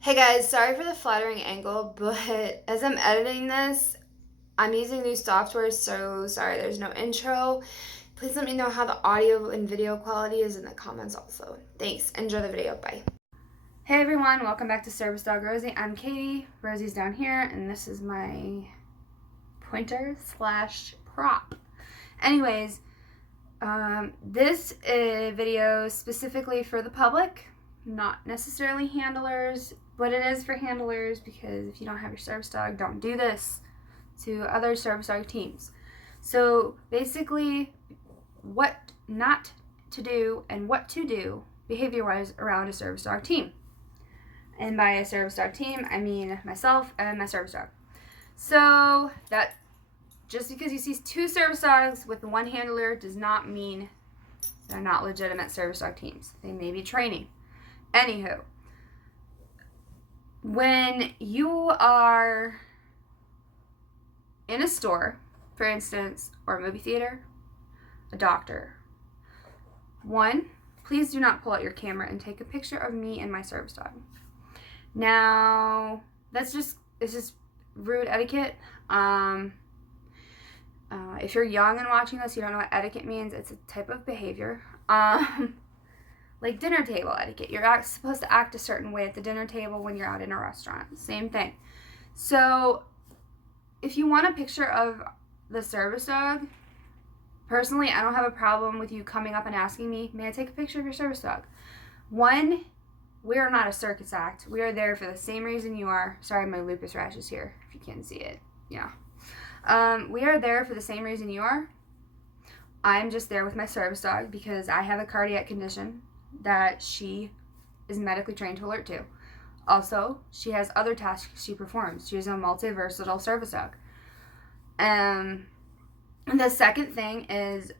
Hey guys, sorry for the flattering angle, but as I'm editing this, I'm using new software, so sorry there's no intro. Please let me know how the audio and video quality is in the comments also. Thanks. Enjoy the video. Bye. Hey everyone, welcome back to Service Dog Rosie. I'm Katie. Rosie's down here, and this is my pointer slash prop. Anyways, this video specifically for the public, not necessarily handlers, but it is for handlers because if you don't have your service dog, don't do this to other service dog teams. So basically, what not to do and what to do behavior wise around a service dog team. And by a service dog team, I mean myself and my service dog. So that just because you see two service dogs with one handler does not mean they're not legitimate service dog teams. They may be training. Anywho, when you are in a store, for instance, or a movie theater, a doctor, one, please do not pull out your camera and take a picture of me and my service dog. Now, it's just rude etiquette. If you're young and watching this, you don't know what etiquette means. It's a type of behavior. Like dinner table etiquette. You're supposed to act a certain way at the dinner table when you're out in a restaurant. Same thing. So, if you want a picture of the service dog, personally, I don't have a problem with you coming up and asking me, may I take a picture of your service dog? One, we are not a circus act. We are there for the same reason you are. Sorry, my lupus rash is here, if you can't see it. Yeah. We are there for the same reason you are. I'm just there with my service dog because I have a cardiac condition that she is medically trained to alert to. Also, she has other tasks she performs. She is a multi-versatile service dog. The second thing is,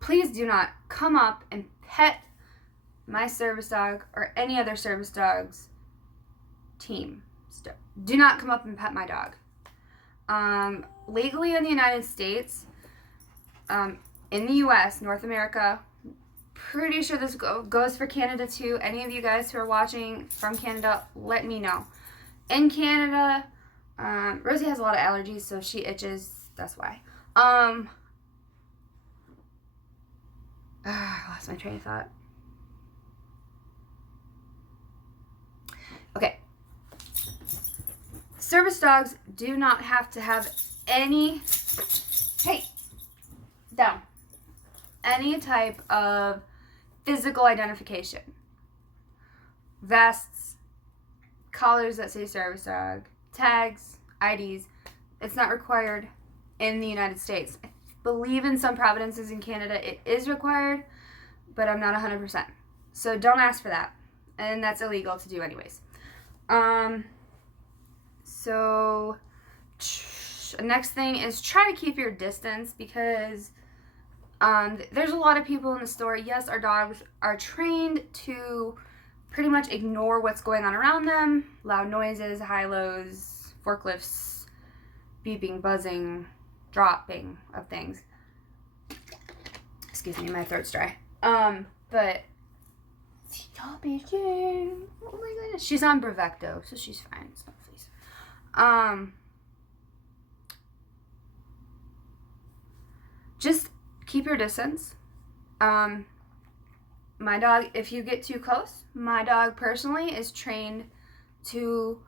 please do not come up and pet my service dog or any other service dog's team. Do not come up and pet my dog. Legally in the United States, in the U.S., North America, pretty sure this goes for Canada too. Any of you guys who are watching from Canada, let me know. In Canada, Rosie has a lot of allergies, so she itches. That's why. I lost my train of thought. Okay. Service dogs do not have to have any, any type of physical identification. Vests, collars that say service dog, tags, IDs. It's not required in the United States. I believe in some provinces in Canada it is required, but I'm not 100%. So don't ask for that. And that's illegal to do anyways. So next thing is try to keep your distance because there's a lot of people in the store. Yes, our dogs are trained to pretty much ignore what's going on around them. Loud noises, high-lows, forklifts, beeping, buzzing, dropping of things. Excuse me, my throat's dry. But stop it. Oh my goodness. She's on Bravecto, so she's fine. So please. Just keep your distance. My dog, if you get too close, my dog personally is trained to,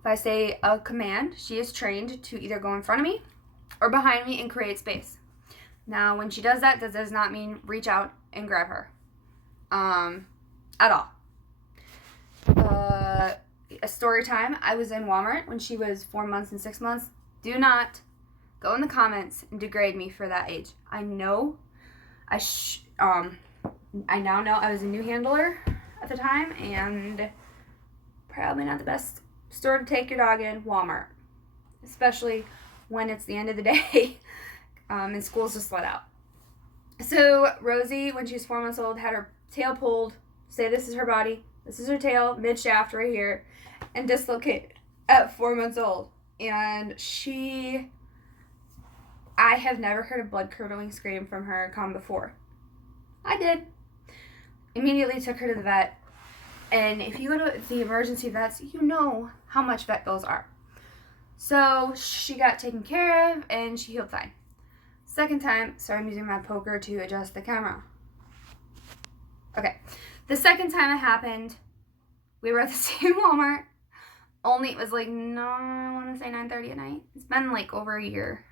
if I say a command, she is trained to either go in front of me or behind me and create space. Now, when she does that does not mean reach out and grab her. At all. A story time, I was in Walmart when she was 4 months and 6 months. Do not go in the comments and degrade me for that age. I know, I now know I was a new handler at the time, and probably not the best store to take your dog in, Walmart. Especially when it's the end of the day and school's just let out. So Rosie, when she was 4 months old, had her tail pulled. Say this is her body, this is her tail, mid-shaft right here, and dislocated at 4 months old. And I have never heard a blood-curdling scream from her come before. I did. Immediately took her to the vet. And if you go to the emergency vets, you know how much vet bills are. So she got taken care of and she healed fine. Second time, sorry, I'm using my poker to adjust the camera. Okay. The second time it happened, we were at the same Walmart. Only it was like, no, I want to say 9:30 at night. It's been like over a year.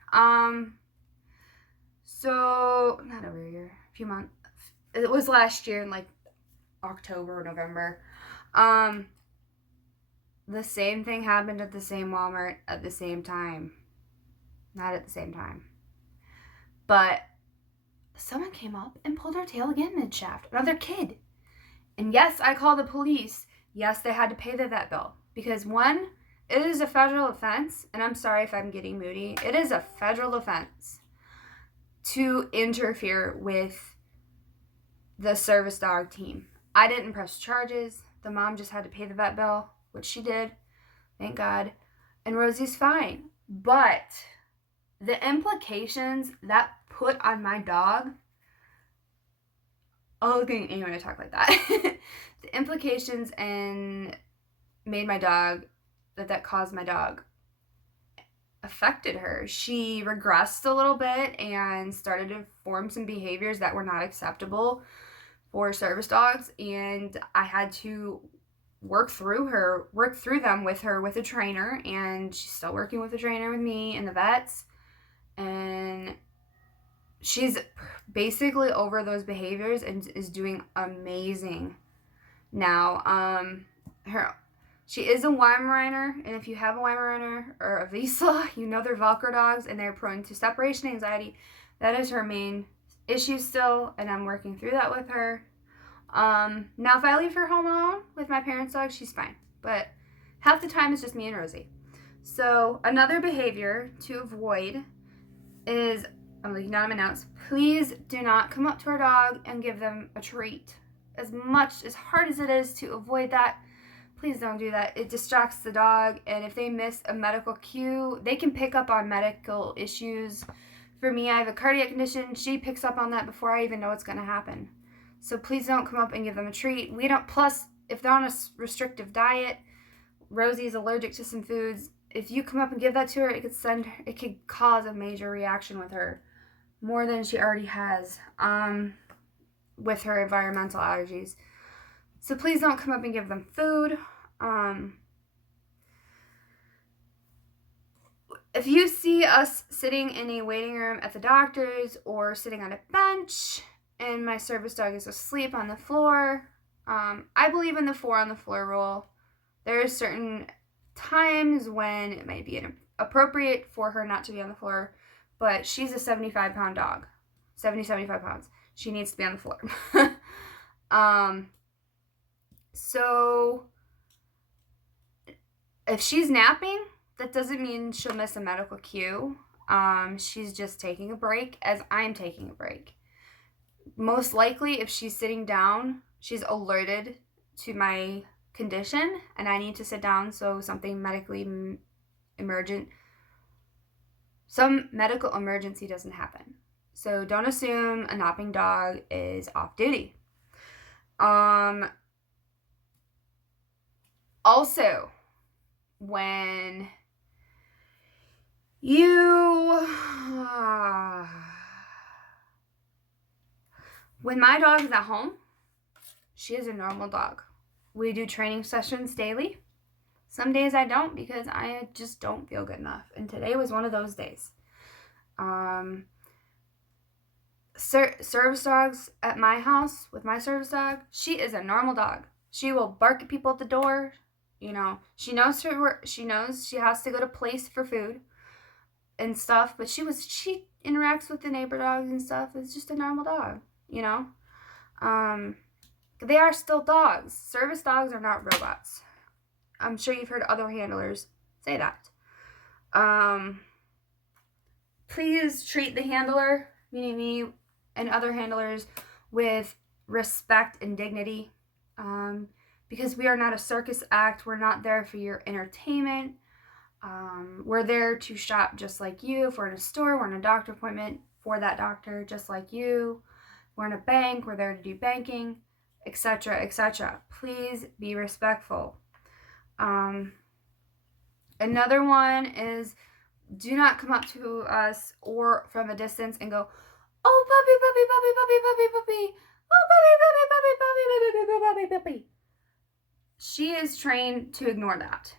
So not over a year, a few months. It was last year in like October or November. The same thing happened at the same Walmart at the same time. Not at the same time. But someone came up and pulled her tail again mid-shaft. Another kid. And yes, I called the police. Yes, they had to pay the vet bill. Because one, it is a federal offense. And I'm sorry if I'm getting moody. It is a federal offense to interfere with the service dog team. I didn't press charges. The mom just had to pay the vet bill, which she did. Thank God. And Rosie's fine. But the implications that put on my dog, oh, getting anyone to talk like that. The implications and made my dog, that caused my dog, affected her. She regressed a little bit and started to form some behaviors that were not acceptable for service dogs, and I had to work through them with her with a trainer, and she's still working with a trainer with me and the vets, and she's basically over those behaviors and is doing amazing now. She is a Weimaraner, and if you have a Weimaraner or a Vizsla, you know they're Velcro dogs, and they're prone to separation anxiety. That is her main issue still, and I'm working through that with her. Now if I leave her home alone with my parents' dog, she's fine, but half the time it's just me and Rosie. So another behavior to avoid is, I'm looking down at my notes, please do not come up to our dog and give them a treat. As hard as it is to avoid that, please don't do that. It distracts the dog, and if they miss a medical cue, they can pick up on medical issues. For me, I have a cardiac condition. She picks up on that before I even know what's going to happen. So please don't come up and give them a treat. Plus, if they're on a restrictive diet, Rosie's allergic to some foods. If you come up and give that to her, it could cause a major reaction with her, more than she already has, with her environmental allergies. So please don't come up and give them food. If you see us sitting in a waiting room at the doctor's or sitting on a bench and my service dog is asleep on the floor, I believe in the 4 on the floor rule. There are certain times when it might be appropriate for her not to be on the floor, but she's a 75-pound dog. 75 pounds. She needs to be on the floor. So if she's napping, that doesn't mean she'll miss a medical cue. She's just taking a break as I'm taking a break. Most likely, if she's sitting down, she's alerted to my condition and I need to sit down so something some medical emergency doesn't happen. So don't assume a napping dog is off duty. Also, when my dog is at home, she is a normal dog. We do training sessions daily. Some days I don't because I just don't feel good enough. And today was one of those days. Service dogs at my house with my service dog, she is a normal dog. She will bark at people at the door. She knows she has to go to place for food and stuff, but she interacts with the neighbor dogs and stuff. It's just a normal dog, They are still dogs. Service dogs are not robots. I'm sure you've heard other handlers say that. Please treat the handler, meaning me and other handlers, with respect and dignity. Because we are not a circus act. We're not there for your entertainment. We're there to shop just like you. If we're in a store, we're in a doctor appointment for that doctor just like you. We're in a bank, we're there to do banking. etc., etc. Please be respectful. Another one is, do not come up to us or from a distance and go, oh, puppy, puppy, puppy, puppy, puppy, puppy. Oh, puppy, puppy, puppy, puppy, puppy, puppy. She is trained to ignore that.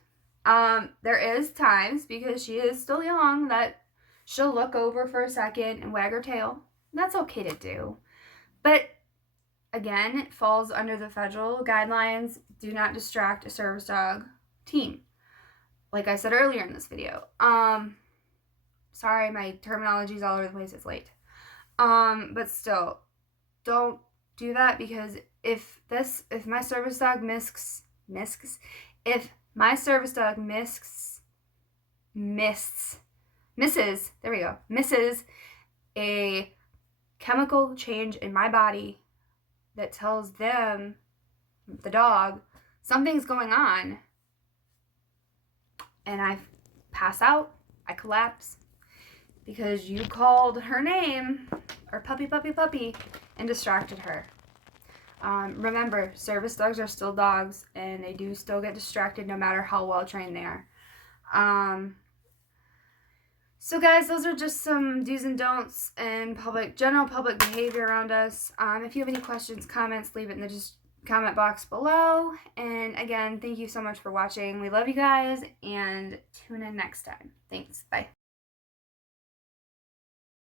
There is times, because she is still young, that she'll look over for a second and wag her tail. That's okay to do. But again, it falls under the federal guidelines. Do not distract a service dog team. Like I said earlier in this video. Sorry, my terminology is all over the place. It's late. But still, don't do that, because if my service dog misses a chemical change in my body that tells them, the dog, something's going on, and I pass out, I collapse, because you called her name, or puppy, puppy, puppy, and distracted her. Remember, service dogs are still dogs, and they do still get distracted no matter how well trained they are. So guys, those are just some do's and don'ts in general public behavior around us. If you have any questions, comments, leave it in the comment box below. And again, thank you so much for watching. We love you guys, and tune in next time. Thanks. Bye.